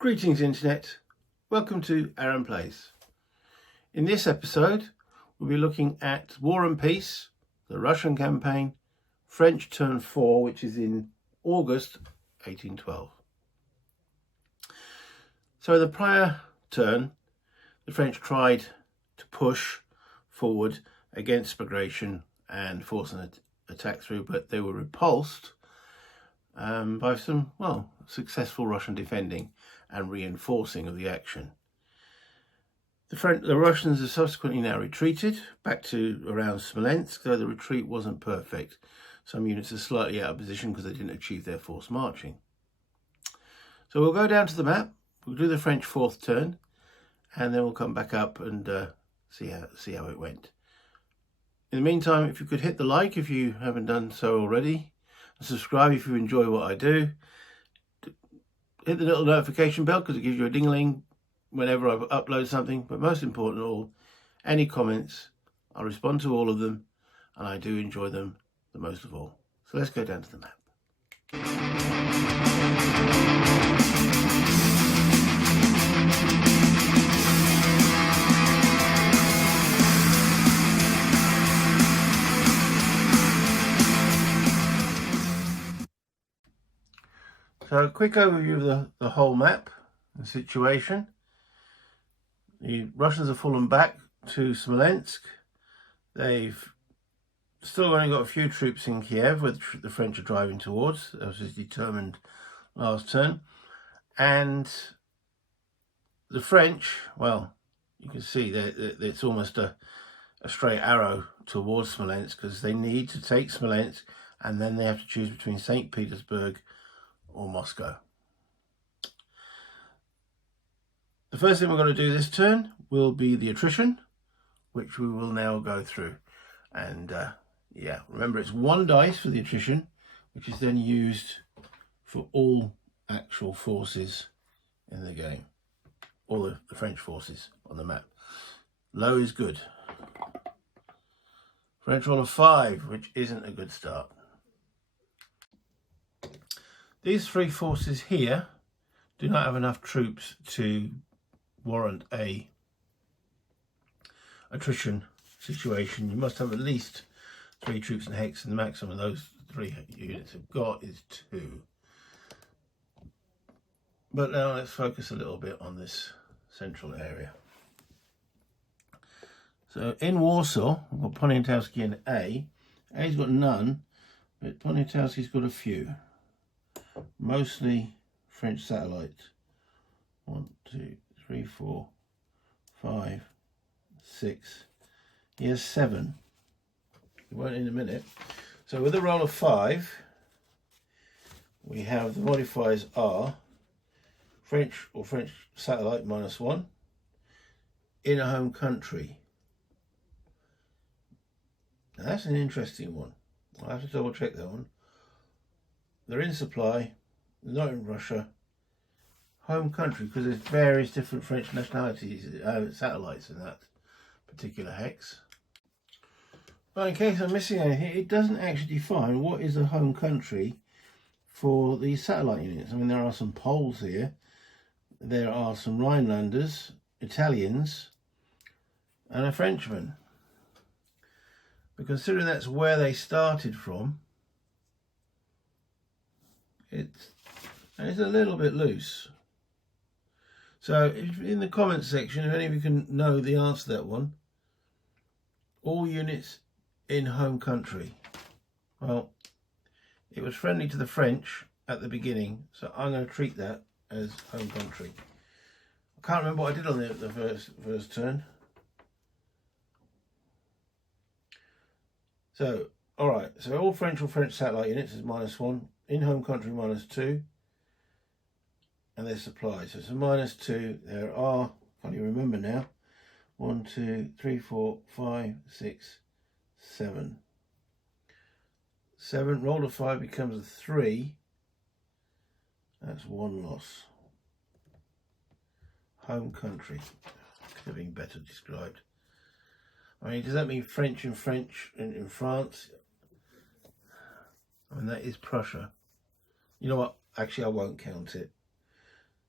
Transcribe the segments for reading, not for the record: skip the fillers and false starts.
Greetings Internet, welcome to Aaron Plays. In this episode we'll be looking at War and Peace, the Russian campaign, French turn 4, which is in August 1812. So in the prior turn the French tried to push forward against Bagration and force an attack through, but they were repulsed by some, successful Russian defending and reinforcing of the action. The Russians have subsequently now retreated back to around Smolensk, though the retreat wasn't perfect. Some units are slightly out of position because they didn't achieve their forced marching. So we'll go down to the map, we'll do the French fourth turn, and then we'll come back up and see how it went. In the meantime, if you could hit the like if you haven't done so already, and subscribe if you enjoy what I do. Hit the little notification bell because it gives you a ding-a-ling whenever I upload something. But most important of all, any comments, I respond to all of them, and I do enjoy them the most of all. So let's go down to the map. So a quick overview of the whole map, the situation. The Russians have fallen back to Smolensk. They've still only got a few troops in Kiev, where the French are driving towards, as was determined last turn. And the French, well, you can see that it's almost a straight arrow towards Smolensk, because they need to take Smolensk and then they have to choose between St. Petersburg or Moscow. The first thing we're going to do this turn will be the attrition, which we will now go through. And remember, it's one dice for the attrition, which is then used for all actual forces in the game, all the French forces on the map. Low is good. French roll of 5, which isn't a good start. These three forces here do not have enough troops to warrant a attrition situation. You must have at least 3 troops in hex, and the maximum of those 3 units have got is 2. But now let's focus a little bit on this central area. So in Warsaw, we've got Poniatowski in A. A's got none, but Poniatowski's got a few. Mostly French satellites. 1, 2, 3, 4, 5, 6. He has 7. He won't in a minute. So with a roll of 5, we have the modifiers are French or French satellite -1, in a home country. Now that's an interesting one. I'll have to double check that one. They're in supply, they're not in Russia. Home country, because there's various different French nationalities, satellites in that particular hex. But in case I'm missing anything, it doesn't actually define what is the home country for these satellite units. I mean, there are some Poles here, there are some Rhinelanders, Italians, and a Frenchman. But considering that's where they started from, it's a little bit loose. So in the comments section, if any of you can know the answer to that one, all units in home country. Well, it was friendly to the French at the beginning, so I'm going to treat that as home country. I can't remember what I did on the first turn. So, alright, so all French or French satellite units is -1. In home country -2, and their supplies. So it's a -2. There are, can't even remember now, 1, 2, 3, 4, 5, 6, 7. 7 rolled a 5 becomes a 3. That's 1 loss. Home country could have been better described. I mean, does that mean French and French in France? I mean, that is Prussia. You know what? Actually, I won't count it.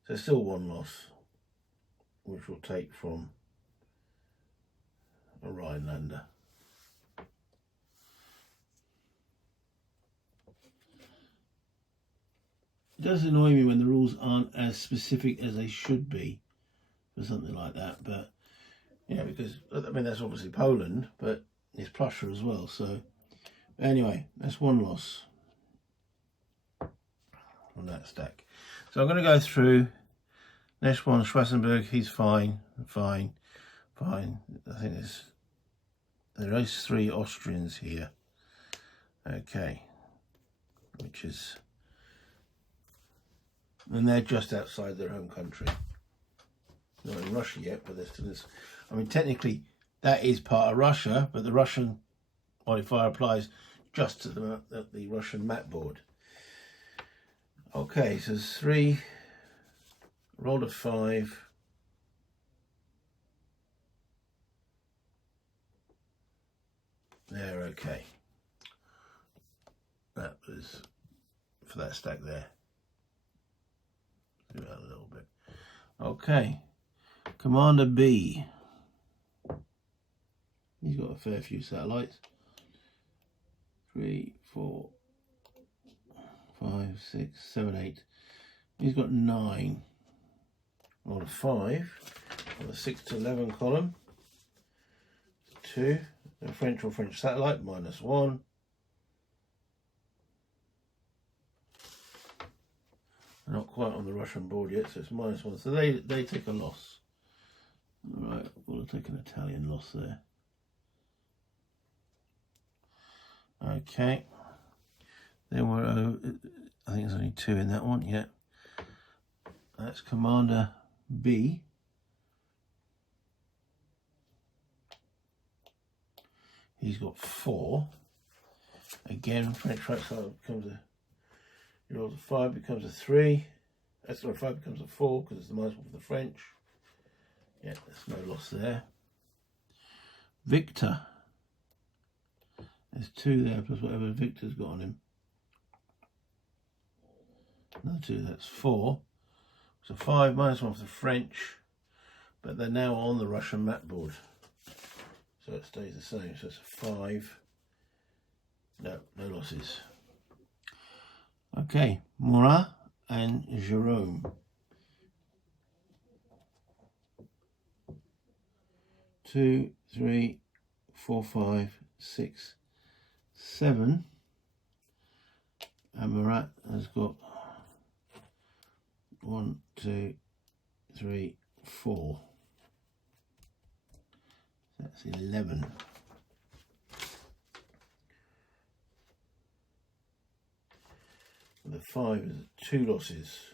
So still one loss, which we'll take from a Rhinelander. It does annoy me when the rules aren't as specific as they should be for something like that, but yeah, because I mean that's obviously Poland, but it's Prussia as well. So anyway, that's one loss on that stack. So I'm going to go through Neschwan, Schwarzenberg. He's fine. I think there are 3 Austrians here. Okay, which is, and they're just outside their home country. Not in Russia yet, but they're still. I mean, technically, that is part of Russia, but the Russian modifier applies just to the Russian map board. Okay, so there's 3. Rolled a 5. There, okay. That was for that stack there. Do that a little bit. Okay. Commander B. He's got a fair few satellites. 3, 4, 5, 6, 7, 8. He's got 9. Roll a 5. On the 6 to 11 column. 2. The French or French satellite, -1. Not quite on the Russian board yet, so it's -1. So they take a loss. Alright, we'll take an Italian loss there. Okay. Then we're, I think there's only 2 in that one, yeah. That's Commander B. He's got 4. Again, French right side becomes a, he rolls a 5, becomes a 3. That's not a 5, becomes a 4 because it's the -1 for the French. Yeah, there's no loss there. Victor. There's 2 there plus whatever Victor's got on him. Another 2, that's 4. So 5 -1 for the French, but they're now on the Russian map board. So it stays the same. So it's a 5. No losses. Okay, Murat and Jerome. 2, 3, 4, 5, 6, 7. And Murat has got 1, 2, 3, 4. That's 11. And the 5 is 2 losses.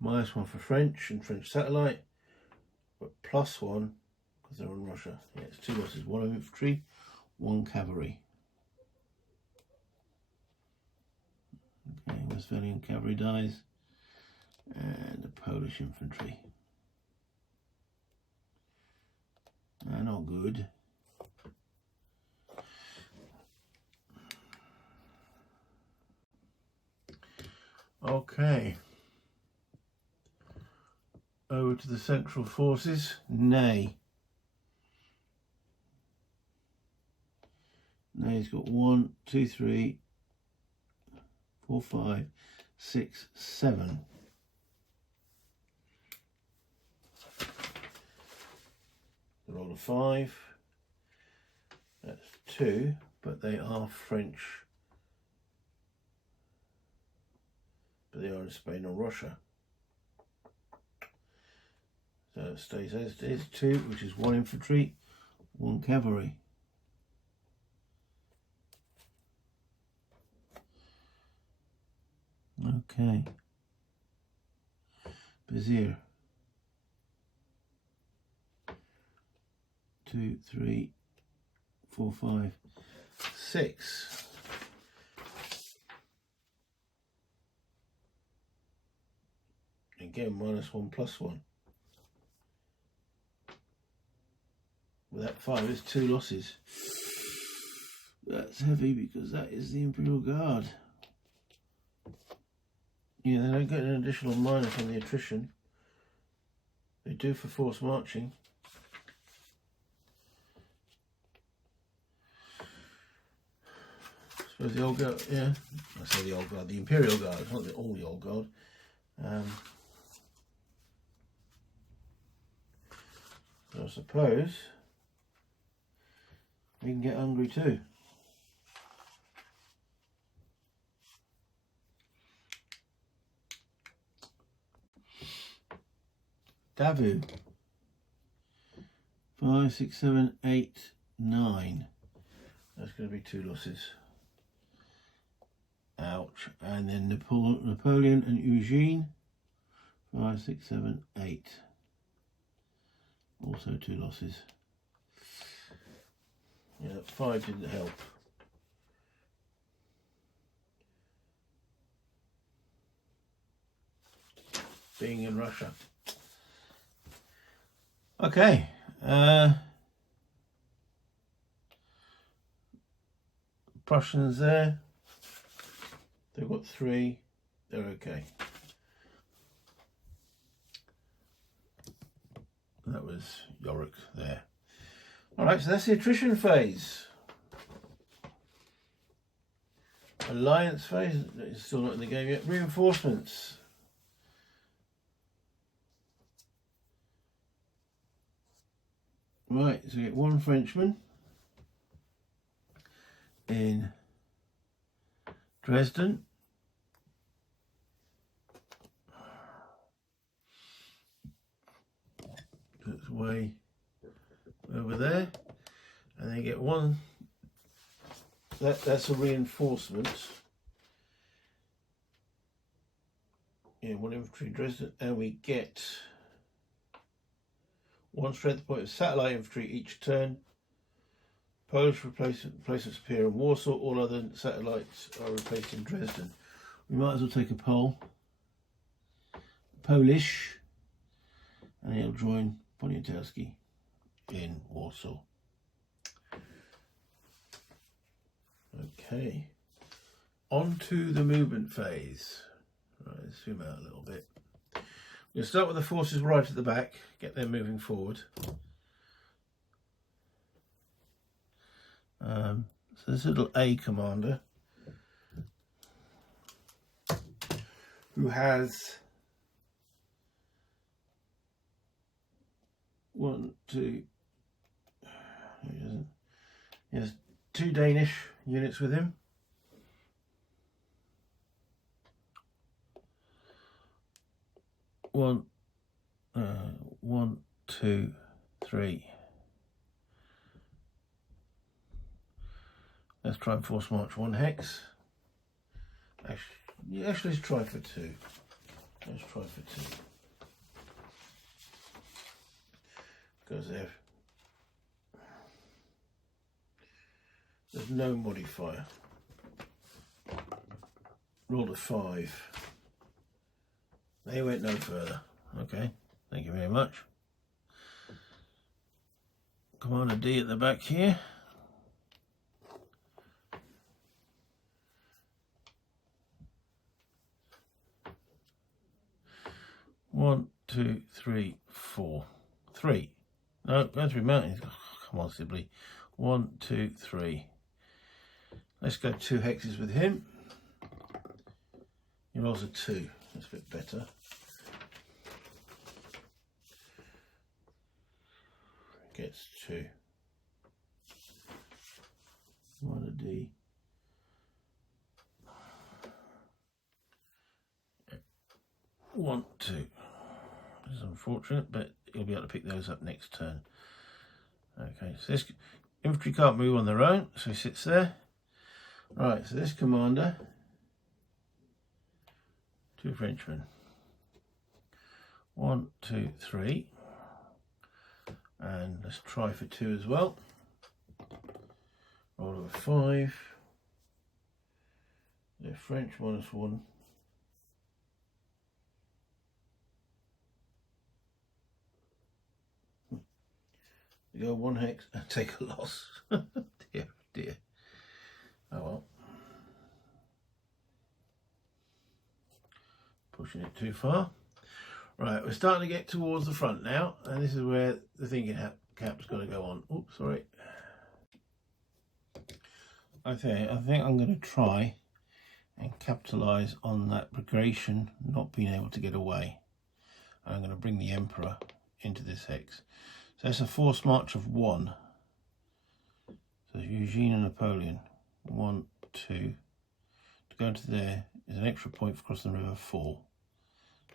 -1 for French and French satellite, but +1 because they're on Russia. Yeah, it's 2 losses. 1 infantry, 1 cavalry. Okay, Westphalian cavalry dies, and the Polish infantry. Not good. Okay. Over to the Central Forces. Ney. Ney's got 1, 2, 3, 4, 5, 6, 7. Roll a 5. That's 2, but they are French. But they are in Spain or Russia. So it stays as it is. 2, which is 1 infantry, 1 cavalry. Okay. Bezir. 2, 3, 4, 5, 6. Again, -1 +1. With that 5 is 2 losses. That's heavy because that is the Imperial Guard. Yeah, they don't get an additional minus on the attrition. They do for forced marching. I suppose the old guard, yeah, I say the old guard, the Imperial Guard, it's not all the old guard. So I suppose we can get hungry too. Davu. 5, 6, 7, 8, 9. That's going to be 2 losses. Ouch. And then Napoleon and Eugene. 5, 6, 7, 8. Also 2 losses. Yeah, 5 didn't help. Being in Russia. Okay. Prussians there. They've got 3. They're okay. That was Yorick there. Alright, so that's the attrition phase. Alliance phase is still not in the game yet. Reinforcements. Right, so we get 1 Frenchman in Dresden. That's way over there. And they get 1. That's a reinforcement. Yeah, 1 infantry in Dresden, and we get 1 strength point of satellite infantry each turn. Polish replacements appear in Warsaw. All other satellites are replaced in Dresden. We might as well take a poll. Polish, and he'll join Poniatowski in Warsaw. Okay, on to the movement phase. Right, let's zoom out a little bit. We'll start with the forces right at the back, get them moving forward. So this little A commander, who has 1, 2, he has 2 Danish units with him. One, 2, 3. Let's try and force march 1 hex. Actually, let's try for 2. Let's try for 2. Because there's no modifier. Rolled a 5. They went no further. Okay, thank you very much. Commander D at the back here. One, 2, 3, 4. 3. No, go through mountains. Oh, come on, Sibley. 1, 2, 3. Let's go 2 hexes with him. He rolls a 2. That's a bit better. Gets 2. 1 a D. 1, 2. This is unfortunate, but he'll be able to pick those up next turn. Okay, so this infantry can't move on their own, so he sits there. Right, so this commander, 2 Frenchmen. 1, 2, 3. And let's try for 2 as well. Roll of a 5. They're French, -1. You go 1 hex and take a loss. Dear, dear. Oh well. pushing it too far. Right, we're starting to get towards the front now, and this is where the thinking cap's got to go on. Oops, sorry. Okay, I think I'm going to try and capitalise on that Bagration not being able to get away. And I'm going to bring the Emperor into this hex. So that's a force march of 1. So Eugene and Napoleon, 1, 2. To go into there is an extra point for crossing the river, 4.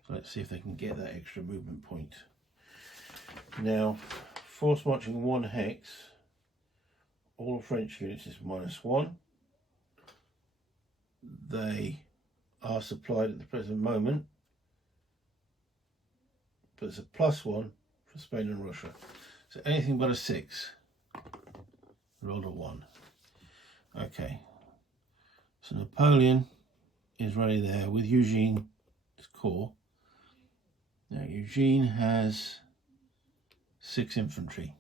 So let's see if they can get that extra movement point. Now, force marching 1 hex, all French units is -1. They are supplied at the present moment, but it's a +1 for Spain and Russia. So anything but a 6, rolled a 1. Okay, so Napoleon is ready there with Eugene's corps. Now Eugene has 6 infantry.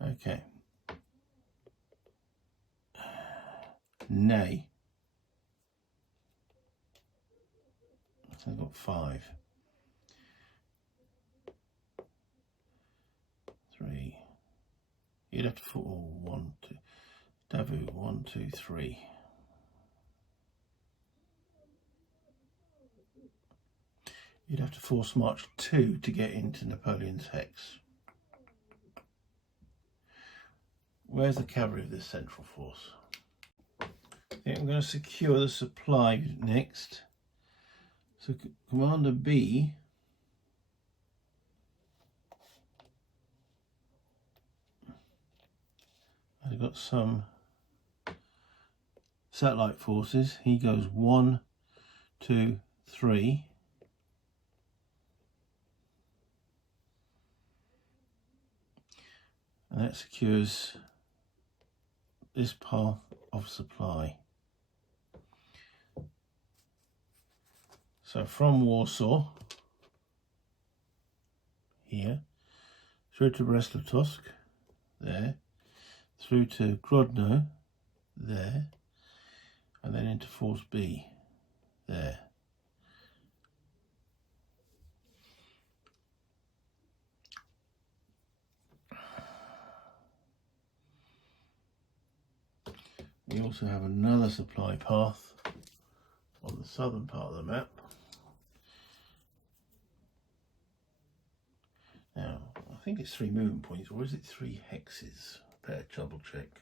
Okay. Nay. So I've got 5. 3. You'd have to 4, 1, 2. Davout, 1, 2, 3. You'd have to force march 2 to get into Napoleon's hex. Where's the cavalry of this central force? I think I'm going to secure the supply next. So Commander B has got some satellite forces. He goes 1, 2, 3. And that secures this path of supply. So from Warsaw, here, through to Brest-Litovsk, there, through to Grodno, there, and then into Force B, there. We also have another supply path on the southern part of the map. Now, I think it's 3 movement points, or is it 3 hexes? Better double check.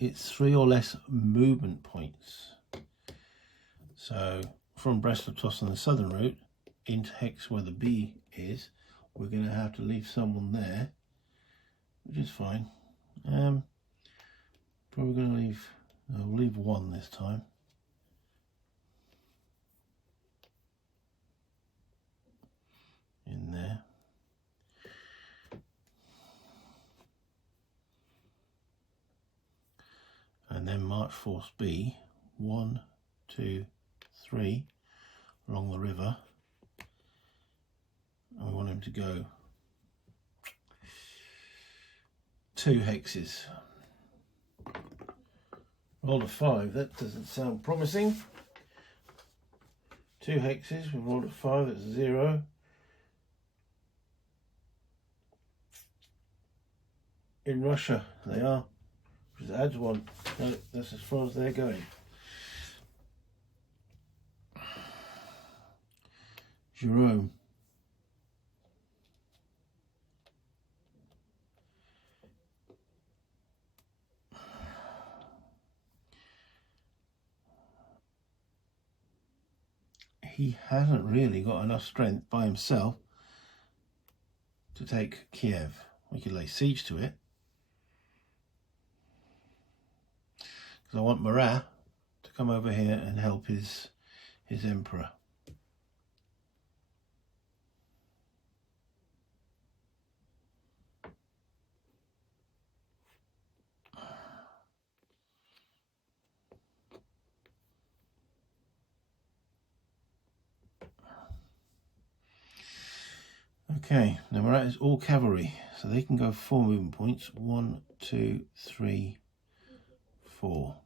It's 3 or less movement points. So from Brest-Litovsk on the southern route into hex where the B is, we're going to have to leave someone there, which is fine. Probably going to leave, no, we'll leave 1 this time. In there. And then march force B, 1, 2, 3, along the river. And we want him to go 2 hexes. Rolled a 5, that doesn't sound promising. 2 hexes, we've rolled a 5, that's 0. In Russia, they are, which adds 1. No, that's as far as they're going. Jerome. He hasn't really got enough strength by himself to take Kiev. We could lay siege to it. Because I want Marat to come over here and help his emperor. Okay, now Marat is all cavalry, so they can go 4 movement points. 1, 2, 3, 4. 4.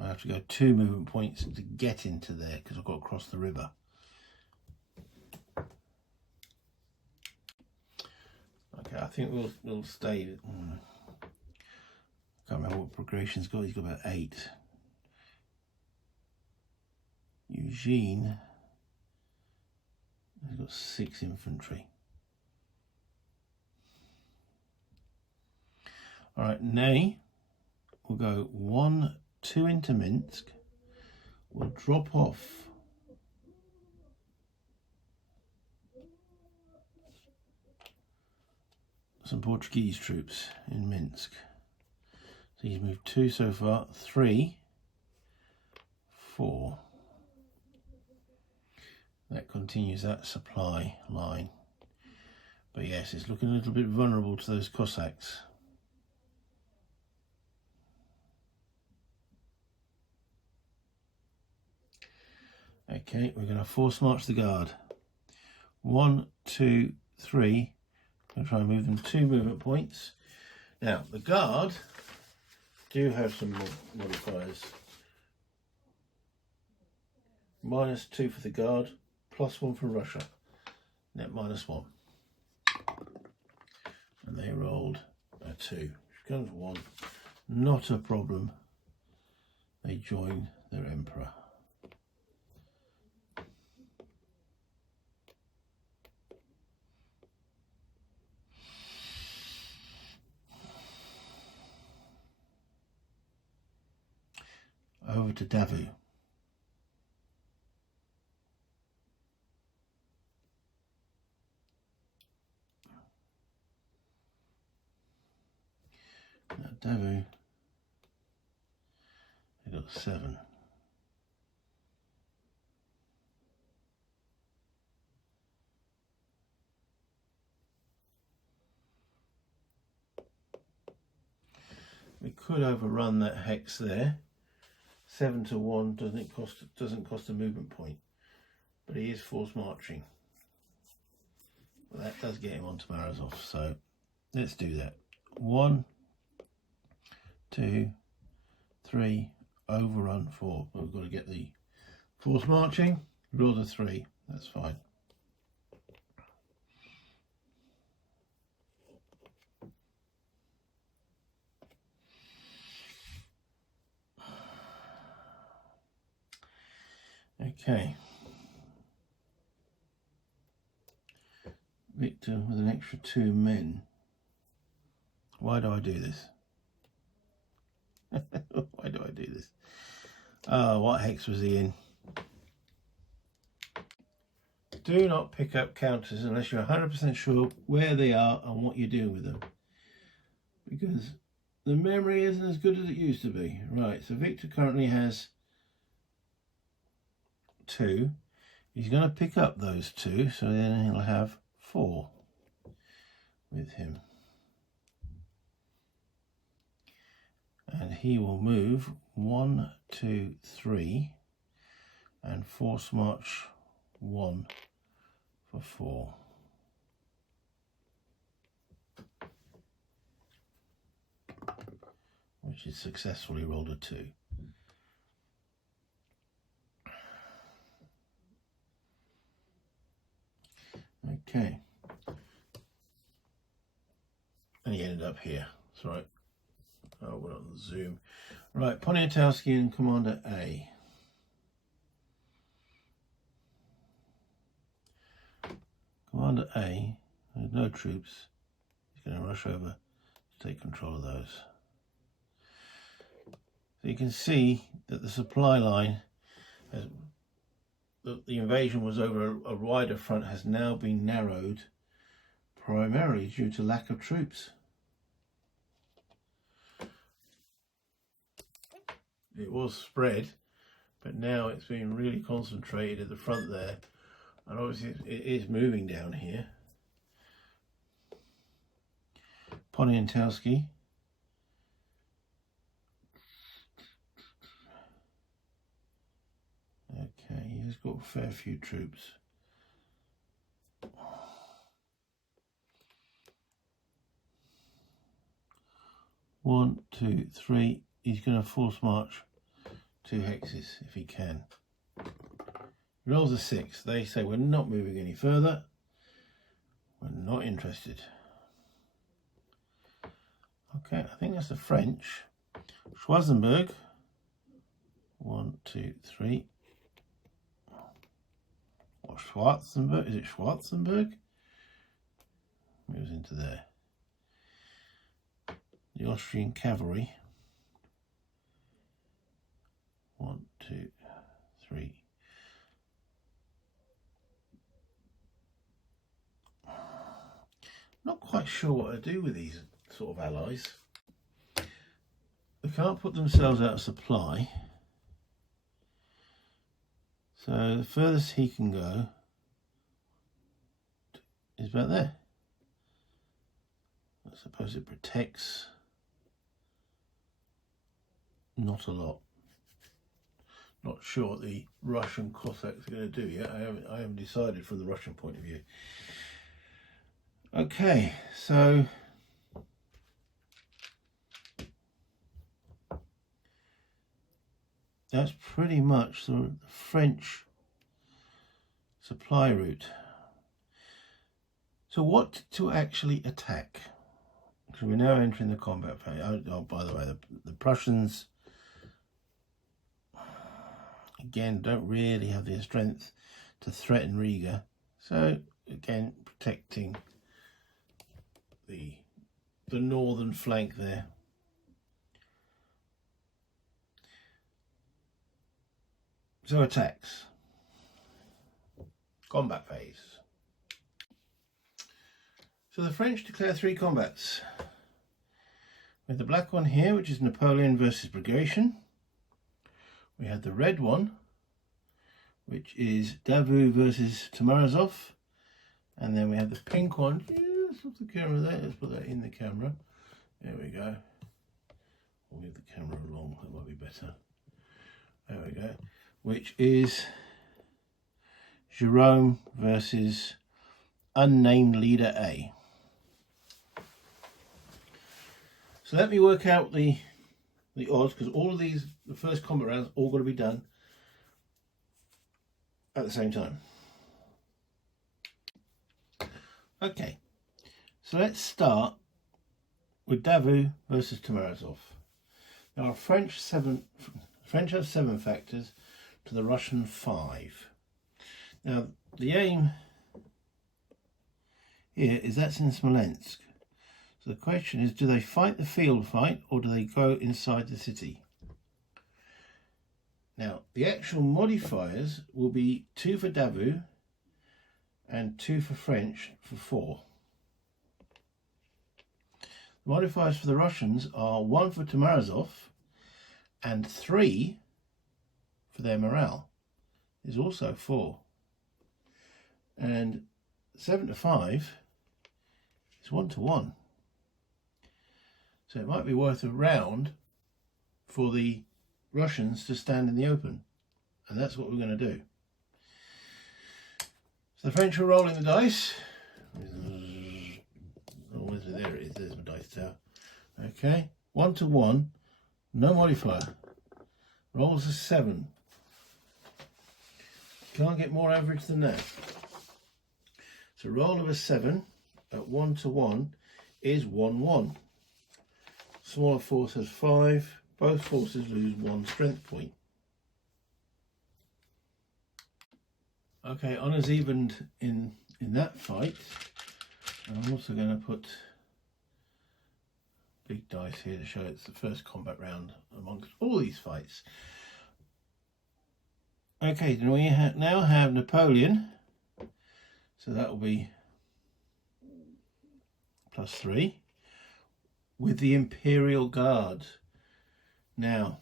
I have to go 2 movement points to get into there because I've got to cross the river. Okay, I think we'll stay. Can't remember what progression's got. He's got about 8. Eugene has got 6 infantry. All right, Ney will go 1, 2 into Minsk. We'll drop off some Portuguese troops in Minsk. So he's moved 2 so far, 3, 4. That continues that supply line. But yes, it's looking a little bit vulnerable to those Cossacks. Okay, we're going to force march the guard. 1, 2, 3. I'm going to try and move them 2 movement points. Now, the guard do have some modifiers. -2 for the guard, +1 for Russia. Net -1. And they rolled a 2. Which comes 1. Not a problem. They join their emperor. Over to Davu. Now Davu, they got 7. We could overrun that hex there. 7 to 1 doesn't cost a movement point, but he is force marching. Well, that does get him onto Morozov, so let's do that. 1, 2, 3, overrun 4. But we've got to get the force marching. Draw the 3. That's fine. Okay. Victor with an extra 2 men. Why do I do this? Why do I do this? What hex was he in? Do not pick up counters unless you're 100% sure where they are and what you're doing with them, because the memory isn't as good as it used to be. Right, so Victor currently has 2. He's going to pick up those 2, so then he'll have 4 with him. And he will move 1, 2, 3 and force march 1 for 4. Which is successfully rolled a 2. Okay. And he ended up here. That's right. Oh, we're on the zoom. Right, Poniatowski and Commander A. Commander A has no troops. He's going to rush over to take control of those. So you can see that the supply line, the invasion was over a wider front, has now been narrowed primarily due to lack of troops. It was spread, but now it's been really concentrated at the front there, and obviously it is moving down here. Poniatowski. Okay, he's got a fair few troops. 1, 2, 3. He's going to force march 2 hexes if he can. He rolls a 6. They say we're not moving any further. We're not interested. Okay, I think that's the French. Schwarzenberg. 1, 2, 3. Or Schwarzenberg. Is it Schwarzenberg? Moves into there. The Austrian cavalry. 1, 2, 3. Not quite sure what to do with these sort of allies. They can't put themselves out of supply. So the furthest he can go is about there. I suppose it protects not a lot. Not sure what the Russian Cossacks are going to do yet. I haven't decided from the Russian point of view. Okay, so that's pretty much the French supply route. So what to actually attack? Because we're now entering the combat phase. Oh, by the way, the Prussians, again, don't really have the strength to threaten Riga. So, again, protecting the northern flank there. So attacks. Combat phase. So the French declare 3 combats. We have the black one here, which is Napoleon versus Bagration. We have the red one, which is Davout versus Tomarazov. And then we have the pink one. Let's put the camera there. Let's put that in the camera. There we go. We'll move the camera along. That might be better. There we go. Which is Jerome versus unnamed leader A. So let me work out the odds, because all of these, the first combat rounds, all got to be done at the same time. Okay, so let's start with Davout versus Tomarazov. Now, French have 7 factors to the Russian 5. Now, the aim here is that's in Smolensk. So the question is, do they fight the field fight or do they go inside the city? Now, the actual modifiers will be 2 for Davout and 2 for French for 4. The modifiers for the Russians are 1 for Tomarazov and 3 for their morale is also 4. And 7 to 5 is 1 to 1. So it might be worth a round for the Russians to stand in the open. And that's what we're going to do. So the French are rolling the dice. Oh, there it is. There's my dice tower. Okay. 1 to 1. No modifier. Rolls a 7. Can't get more average than that. So roll of a 7 at 1 to 1 is 1-1. Smaller force has 5. Both forces lose 1 strength point. Okay, honours evened in that fight. I'm also going to put big dice here to show it's the first combat round amongst all these fights. Okay, then we now have Napoleon. So that will be +3 with the Imperial Guard. Now,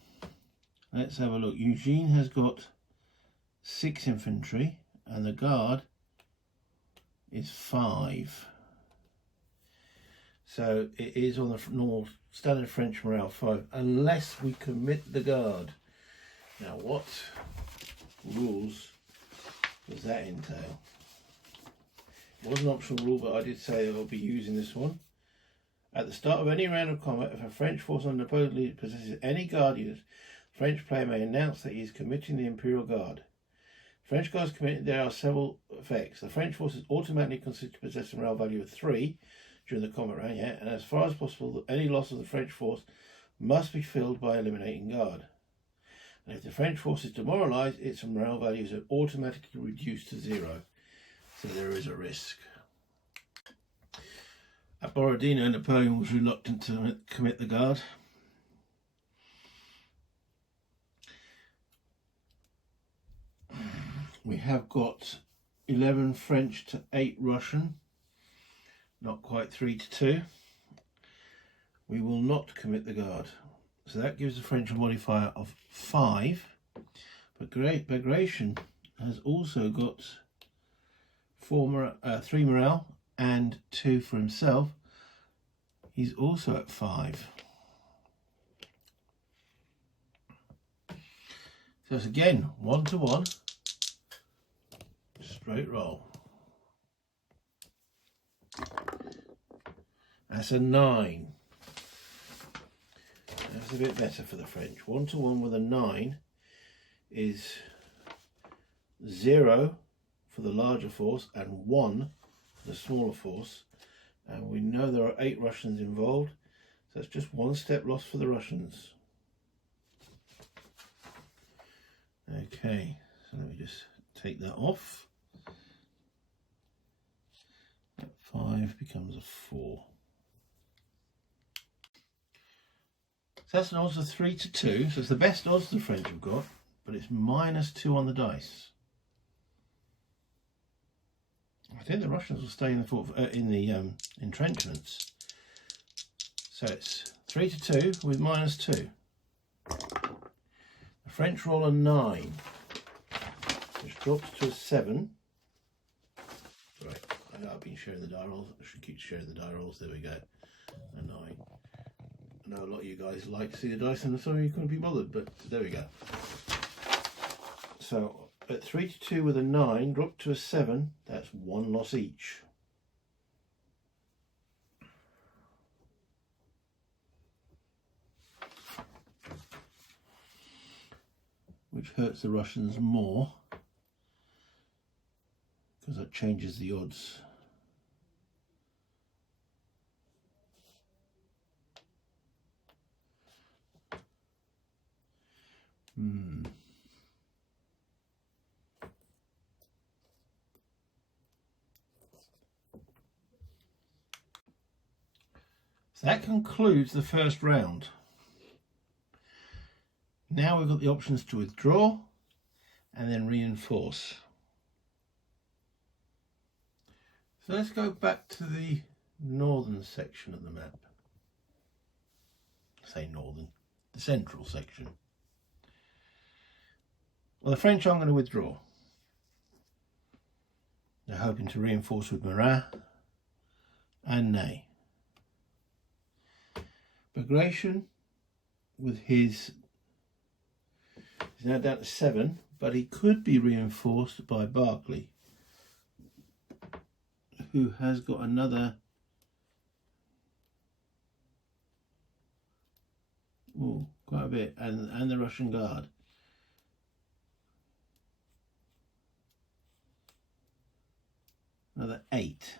let's have a look. Eugene has got 6 infantry and the Guard is 5. So it is on the normal standard French morale 5, unless we commit the Guard. Now, what rules does that entail? It was an optional rule, but I did say I'll be using this one. At the start of any round of combat, if a French force under opposing leader possesses any guard units, the French player may announce that he is committing the Imperial Guard. French guards committed, there are several effects. The French force is automatically considered to possess a morale value of 3 during the combat round, and as far as possible, any loss of the French force must be filled by eliminating guard. And if the French force is demoralised, its morale values are automatically reduced to 0. So there is a risk. At Borodino, Napoleon was reluctant to commit the guard. We have got 11 French to 8 Russian, not quite 3 to 2. We will not commit the guard. So that gives the French a modifier of 5. But Bagration has also got 3 morale and 2 for himself. He's also at 5. So it's again 1 to 1. Straight roll. That's a 9. That's a bit better for the French. 1 to 1 with a 9 is 0 for the larger force and 1 for the smaller force. And we know there are 8 Russians involved, so it's just 1 step loss for the Russians. Okay, so let me just take that off. That 5 becomes a 4. So that's an odds of 3 to 2, so it's the best odds the French have got, but it's -2 on the dice. I think the Russians will stay in the entrenchments. So it's 3 to 2 with -2. The French roll a 9, which drops to a 7. Right, I know I've been sharing the die rolls. I should keep sharing the die rolls. There we go. A 9. I know a lot of you guys like to see the dice, and some of you couldn't be bothered, but there we go. So at 3 to 2 with a 9, drop to a 7, that's 1 loss each. Which hurts the Russians more, because that changes the odds. So that concludes the first round. Now we've got the options to withdraw and then reinforce. So let's go back to the northern section of the map. I say northern, the central section. Well, the French aren't going to withdraw. They're hoping to reinforce with Murat and Ney. Bagration with his is now down to 7, but he could be reinforced by Barclay, who has got another quite a bit, and the Russian Guard. Another 8.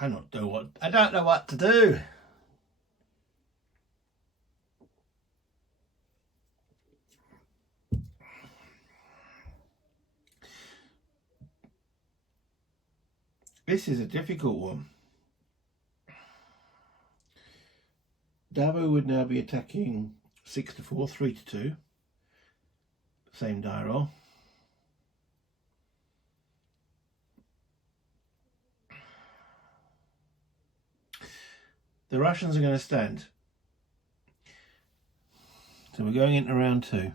I don't know what to do. This is a difficult one. Davo would now be attacking 6 to 4, 3 to 2. Same die roll. The Russians are going to stand. So we're going into round 2.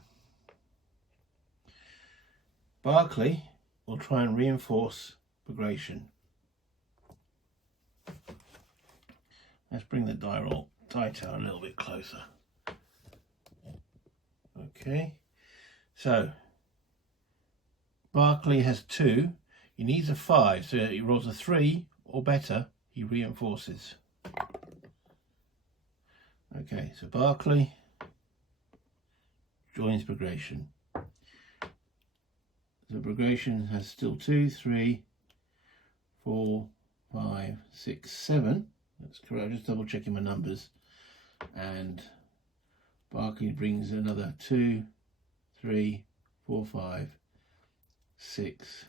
Barclay will try and reinforce Bagration. Let's bring the die tower a little bit closer. Okay. So Barclay has 2. He needs a 5, so he rolls a 3 or better. He reinforces. Okay, so Barclay joins Bagration. So Bagration has still 2, 3, 4, 5, 6, 7. That's correct. I'm just double checking my numbers. And Barclay brings another 2, 3, 4, 5, 6,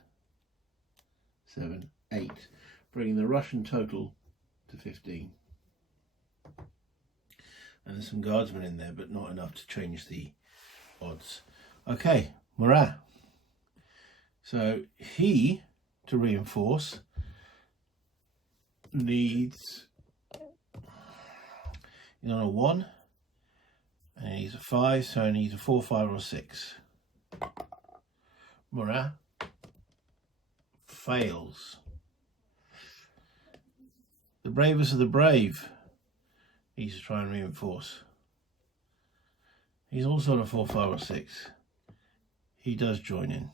7, 8, bringing the Russian total to 15. And there's some guardsmen in there, but not enough to change the odds. Okay, Murat. So he, to reinforce, needs, he's on a 1, and he needs a 5, so he needs a 4, 5, or 6. Murat fails. The bravest of the brave needs to try and reinforce. He's also on a 4, 5, or 6. He does join in.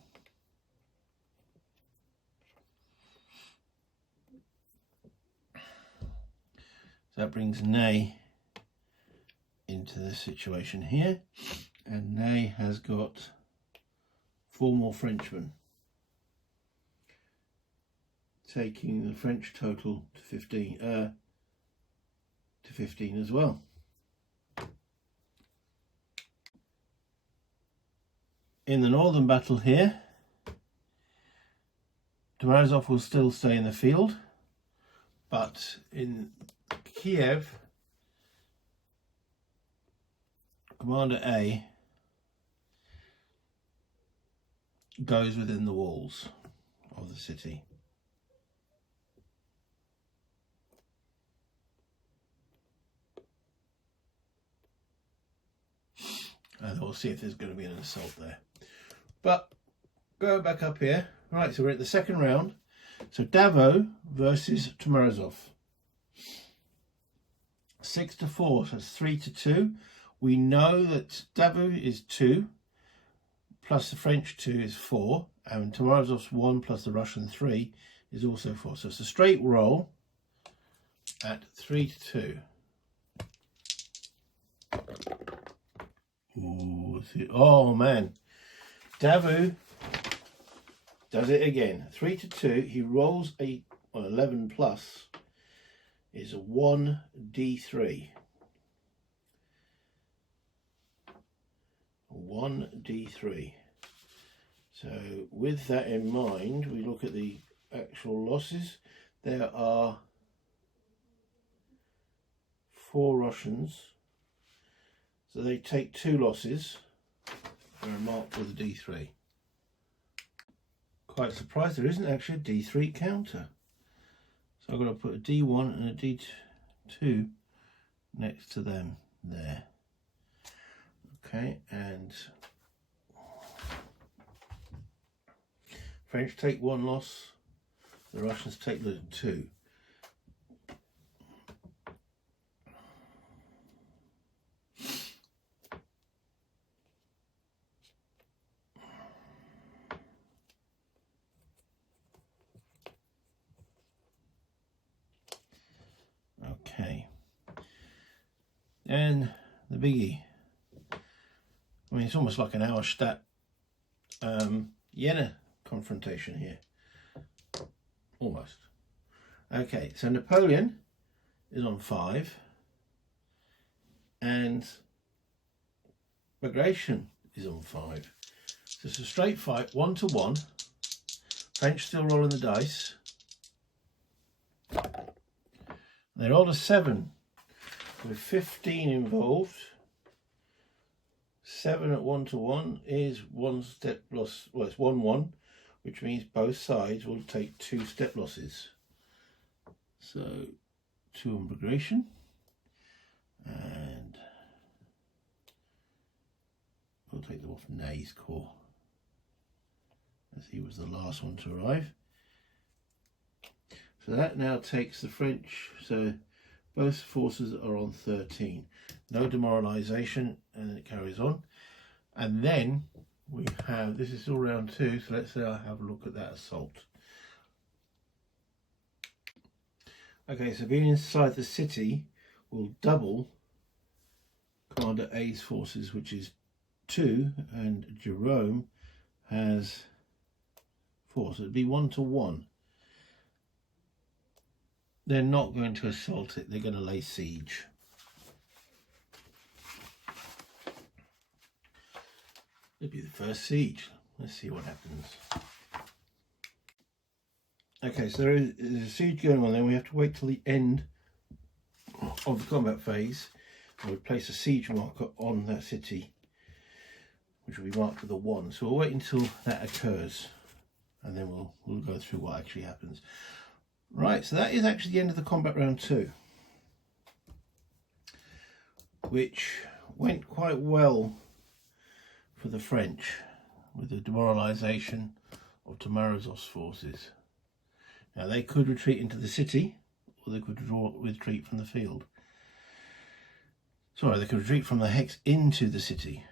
So that brings Ney into this situation here, and Ney has got 4 more Frenchmen, taking the French total to 15 as well. In the northern battle here, Tomazov will still stay in the field, but in Kiev, Commander A goes within the walls of the city. And we'll see if there's going to be an assault there. But go back up here. Right, so we're at the second round. So Davo versus Tomazov. 6-4, so it's 3-2. We know that Davo is 2, plus the French 2 is 4, and Tomazov's 1 plus the Russian 3 is also 4. So it's a straight roll at 3-2. Ooh, oh man, Davo does it again. 3-2. He rolls a 11 plus is a 1d3. 1d3. So with that in mind, we look at the actual losses. There are 4 Russians. So they take 2 losses. They're marked with a d3. Quite surprised there isn't actually a d3 counter. So I've got to put a d1 and a d2 next to them there. Okay, and French take 1 loss, the Russians take 2. Okay, and the biggie. I mean, it's almost like an Auerstadt Jena confrontation here. Almost. Okay, so Napoleon is on 5 and Bagration is on 5. So it's a straight fight, 1-1. French still rolling the dice. They rolled a 7 with 15 involved. 7 at 1-1 is 1 step loss. Well, it's 1-1, which means both sides will take 2 step losses. So 2 on Bagration, and we'll take them off Ney's corps, as he was the last one to arrive. So that now takes the French, so both forces are on 13. No demoralisation, and it carries on. And then we have, this is all round 2, so let's say I have a look at that assault. Okay, so being inside the city will double Commander A's forces, which is 2, and Jerome has 4, so it'd be 1 to 1. They're not going to assault it, they're going to lay siege. It'll be the first siege. Let's see what happens. Okay, so there's a siege going on there. We have to wait till the end of the combat phase. And we place a siege marker on that city, which will be marked with a 1. So we'll wait until that occurs, and then we'll go through what actually happens. Right, so that is actually the end of the combat round 2, which went quite well for the French with the demoralisation of Tomarozov's forces. Now they could retreat into the city, or they could retreat from the field. Sorry, they could retreat from the hex into the city.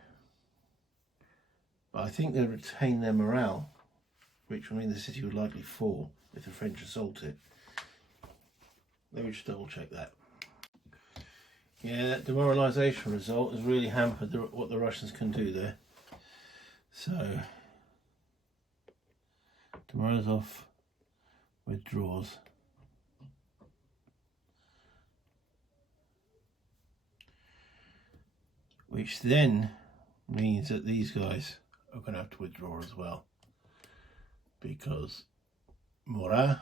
But I think they'll retain their morale, which will mean the city would likely fall if the French assault it. Let me just double check that. Yeah, that demoralisation result has really hampered what the Russians can do there. So, Morozov withdraws. Which then means that these guys are going to have to withdraw as well, because Murat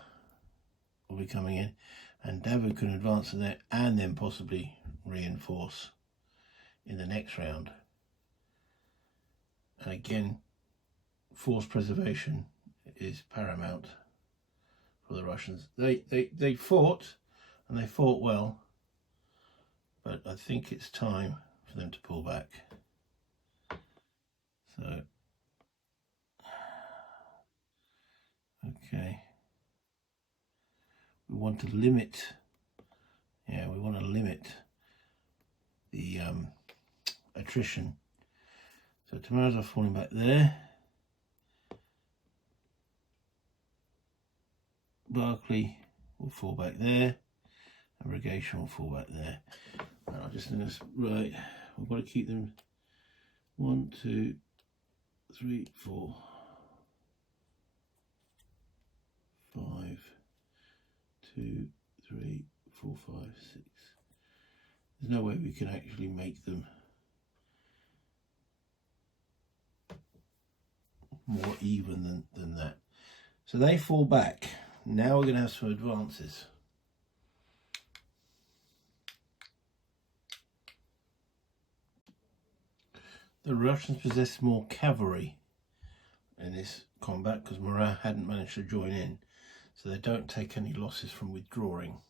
will be coming in, and Davout can advance in there and then possibly reinforce in the next round. And again, force preservation is paramount for the Russians. They fought, and they fought well, but I think it's time for them to pull back. So, okay, we want to limit, we want to limit the attrition. So Tomatoes are falling back there. Barclay will fall back there, and Regation will fall back there. And I'll just right, we've got to keep them 1, 2, 3, 4, 5, 2, 3, 4, 5, 6. There's no way we can actually make them more even than that. So they fall back. Now we're going to have some advances. The Russians possess more cavalry in this combat because Murat hadn't managed to join in, so they don't take any losses from withdrawing.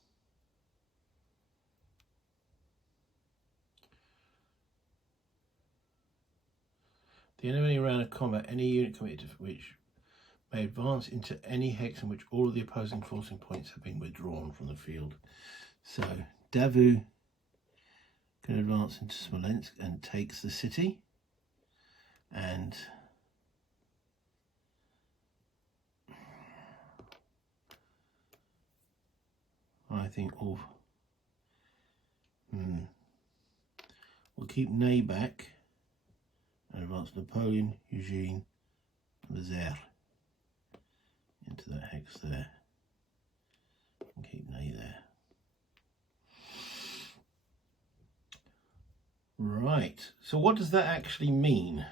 The enemy round of combat, any unit committed to which may advance into any hex in which all of the opposing forcing points have been withdrawn from the field. So Davout can advance into Smolensk and takes the city, and I think we'll keep Ney back and advance Napoleon, Eugene, and Lazare into that hex there, and keep Ney there. Right, so what does that actually mean?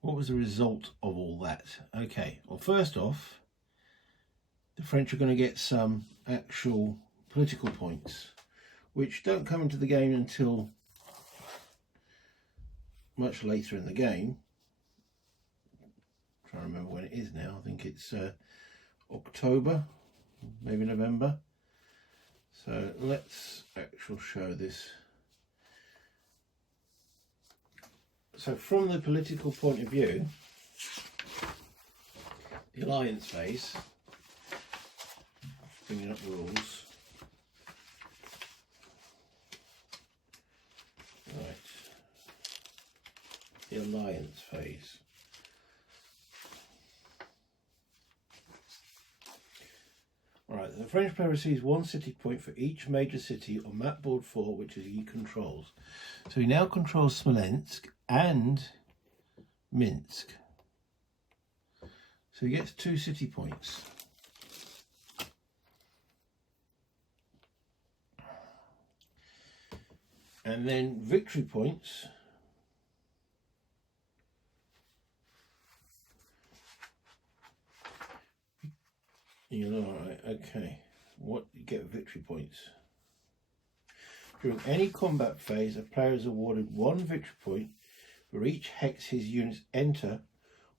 What was the result of all that? Okay, well, first off, the French are going to get some actual political points, which don't come into the game until much later in the game. I'm trying to remember when it is now. I think it's October, maybe November. So let's actually show this. So from the political point of view, the alliance phase, bringing up the rules. Right. The alliance phase. Alright, the French player receives 1 city point for each major city on map board 4 which he controls. So he now controls Smolensk and Minsk. So he gets 2 city points. And then victory points. Alright, okay. What you get victory points? During any combat phase, a player is awarded 1 victory point for each hex his units enter,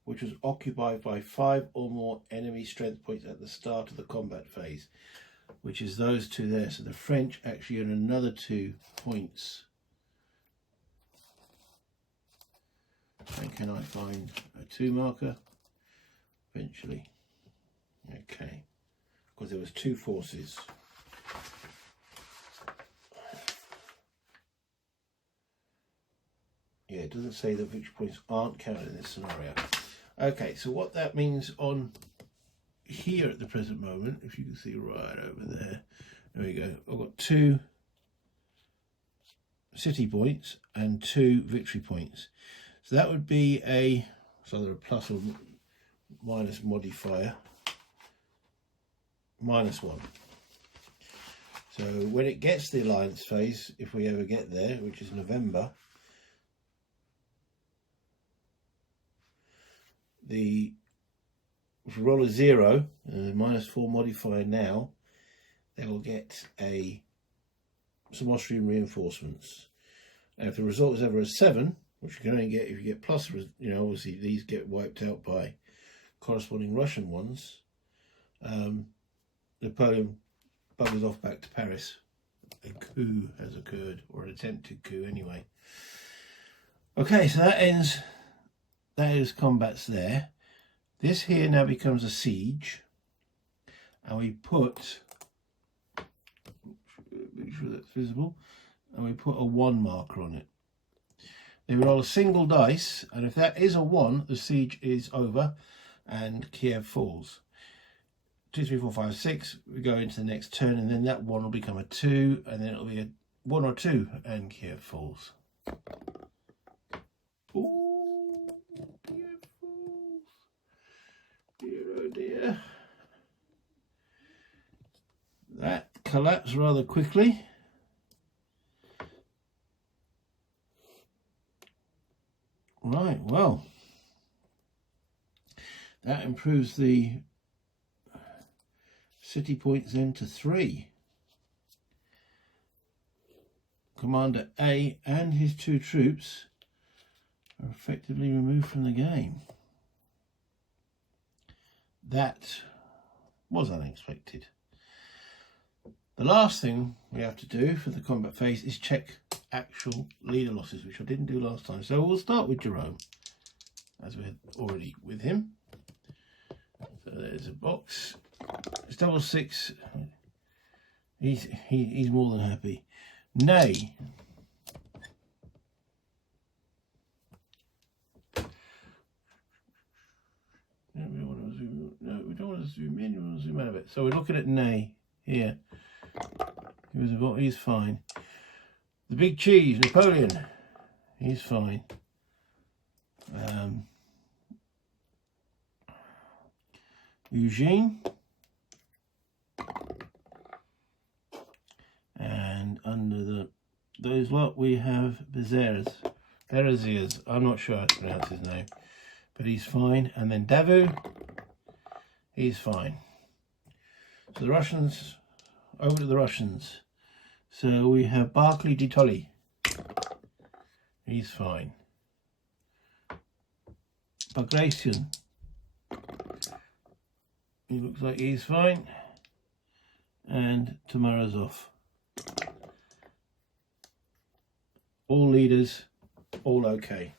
which was occupied by 5 or more enemy strength points at the start of the combat phase, which is those 2 there. So the French actually earn another 2 points. And can I find a 2 marker? Eventually. Okay. Because there was 2 forces. Yeah, it doesn't say that victory points aren't counted in this scenario. Okay, so what that means on here at the present moment, if you can see right over there, there we go. I've got 2 city points and 2 victory points. So that would be it's either a plus or minus modifier, -1. So when it gets the alliance phase, if we ever get there, which is November, if you roll a 0 and a -4 modifier now, they will get some Austrian reinforcements. And if the result is ever a 7, which you can only get if you get plus, obviously these get wiped out by corresponding Russian ones, Napoleon buggers off back to Paris. A coup has occurred, or an attempted coup anyway. Okay, so that is combats there. This here now becomes a siege, and we put, make sure that's visible, and we put a 1 marker on it. They roll a single dice, and if that is a 1, the siege is over and Kiev falls. 2, 3, 4, 5, 6, we go into the next turn, and then that 1 will become a 2, and then it'll be a 1 or 2 and Kiev falls. Ooh, Kiev falls. Dear oh dear. That collapsed rather quickly. Right, well, that improves the city points then to 3. Commander A and his 2 troops are effectively removed from the game. That was unexpected. The last thing we have to do for the combat phase is check actual leader losses, which I didn't do last time. So we'll start with Jerome, as we're already with him. So there's a box. It's 6. He's more than happy. Nay. No, we don't want to zoom in. We want to zoom out of it. So we're looking at Nay here. He's fine. The big cheese, Napoleon. He's fine. Eugene. And under those lot we have Bereziers. I'm not sure how to pronounce his name, but he's fine. And then Davu, he's fine. So the Russians, over to the Russians. So we have Barclay de Tolly. He's fine. Bagration. He looks like he's fine. And Tomarazov. All leaders, all okay.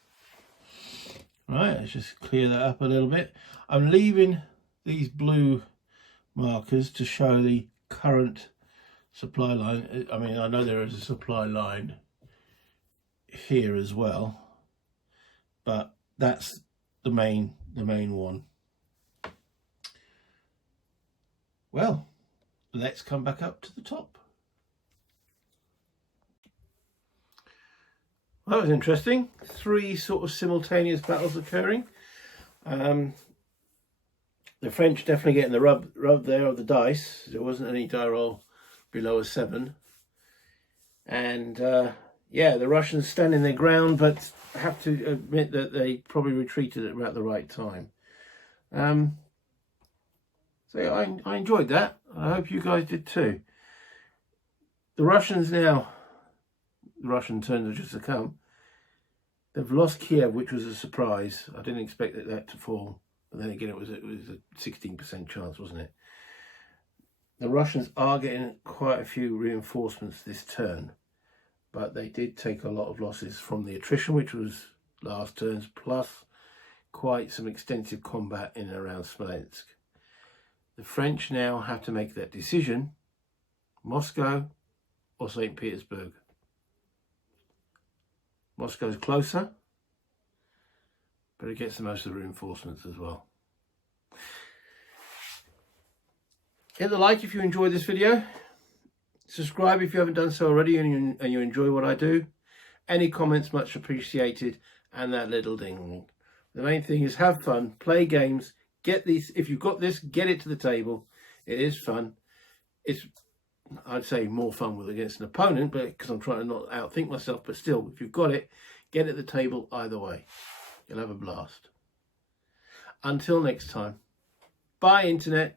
Right, let's just clear that up a little bit. I'm leaving these blue markers to show the current supply line. I mean, I know there is a supply line here as well, but that's the main one. Well, let's come back up to the top. That was interesting. 3 sort of simultaneous battles occurring. The French definitely getting the rub there of the dice. There wasn't any die roll below a 7. And yeah, the Russians standing their ground, but I have to admit that they probably retreated at about the right time. So I enjoyed that. I hope you guys did too. The Russians now, the Russian turns are just to come. They've lost Kiev, which was a surprise. I didn't expect that to fall. But then again, it was a 16% chance, wasn't it? The Russians are getting quite a few reinforcements this turn, but they did take a lot of losses from the attrition, which was last turns, plus quite some extensive combat in and around Smolensk. The French now have to make that decision: Moscow or St. Petersburg. Moscow's closer, but it gets the most of the reinforcements as well. Hit the like if you enjoyed this video. Subscribe if you haven't done so already and you enjoy what I do. Any comments much appreciated, and that little ding. The main thing is have fun, play games, get these. If you've got this, get it to the table. It is fun. It's, I'd say, more fun with against an opponent, but because I'm trying to not outthink myself, but still, if you've got it, get at the table either way. You'll have a blast. Until next time, bye internet.